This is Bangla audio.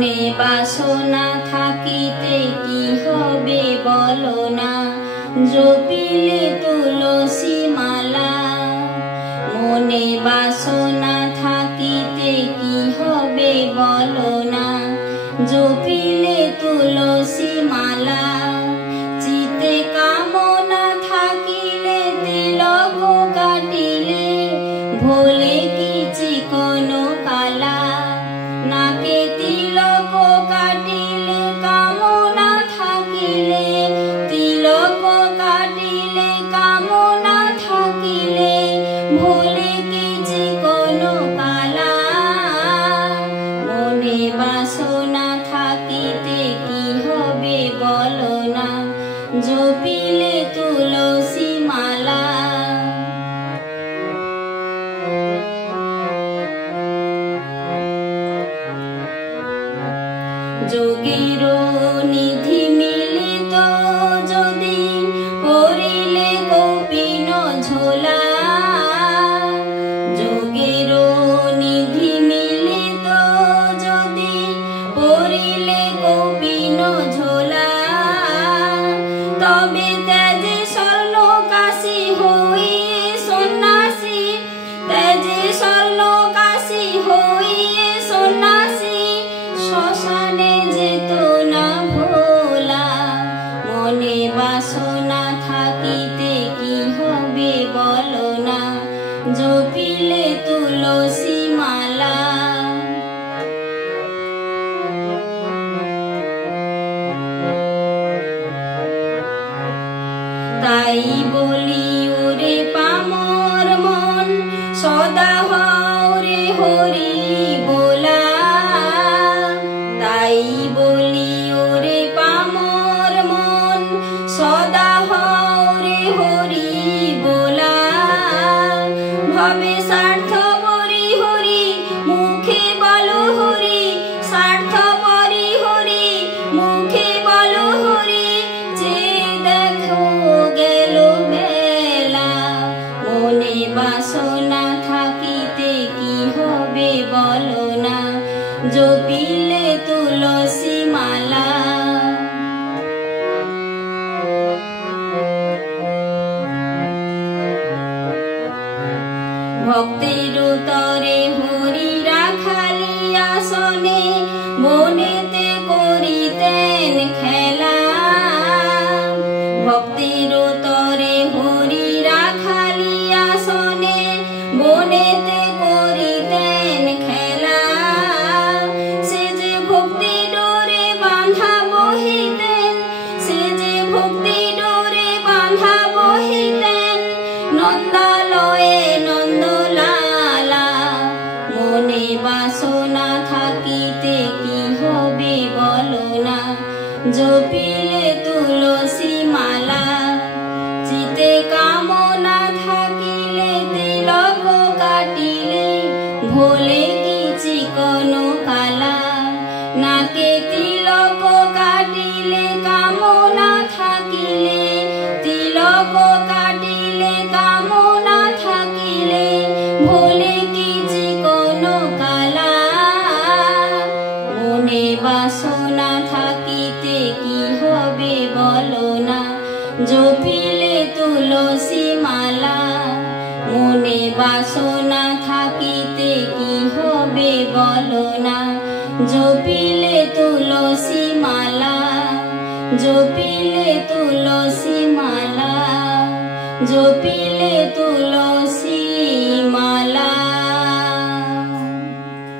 মনে বাসনা থাকিতে কি হবে বলো না, জপিলে তুলসী মালা। মনে বাসনা থাকিতে কি হবে বলো না, জপিলে তুলসী মালা। চিতে কামনা থাকিলে তিলক কাটিলে, ভোলে কি চিকন কালা। নাকে তিলক কাটিলে কামনা থাকিলে, তিলক কাটিলে কামনা থাকিলে, ভোলে কি চিকন কালা। মনে বাসনা থাকিতে কি হবে বলো না, জপিলে তুলসী মালা। যোগীর নিধি মিলিত যদি, করিলে কপিন ঝোলা। যোগীর নিধি মিলিত যদি, করিলে কপিন ঝোলা। তবে ত্যাজে স্বর্ণ কাশী হইয়ে সন্ন্যাসী, ত্যাজে স্বর্ণ কাশী হইয়ে সন্ন্যাসী, শ্মশানে যেত না ভোলা। মনে বাসনা থাকিতে কি হবে বলো না, জপিলে তুলসী মালা। তাই বলি ওরে পামর মন, সদা হরে হরি বোলা। তাই বলি ওরে পামর মন, সদা হরে হরি বোলা। ভবে স্বার্থ পরি হরি, মুখে বলো হরি, স্বার্থ পরি হরি, মুখে বলো হরি। যে দেখো গেল বেলা, মনে বাসনা থাকিতে কি হবে বলো না, জপিলে তুলসী মালা। ভক্তের তরে হরি রাখালি আসনে, বনেতে করিতেন খেলা। ভক্তের তরে হরি রাখালি আসনে, বনেতে করিতেন খেলা। সে যে ভক্তি ডোরে বাঁধা বহিতেন, সে যে ভক্তি ডোরে বাঁধা বহিতেন, নন্দালয়ে নন্দলালা। মনে বাসনা থাকিতে কি হবে বলো না, জপিলে তুলসী মালা। চিতে কামনা থাকিলে তিলক কাটিলে, ভোলে কি চিকন কালা। নাকে তিলক কাটিলে কামনা থাকিলে, তিলক কাটিলে কামনা থাকিলে, ভোলে কি চিকন কালা। মনে বাসনা থাকিতে কি হবে বলো না, জপিলে তুলসী মালা। মনে বাসনা থাকিতে কি হবে বলো না, জপিলে তুলসী মালা। জপিলে তুলসী মালা, জপিলে তুলসী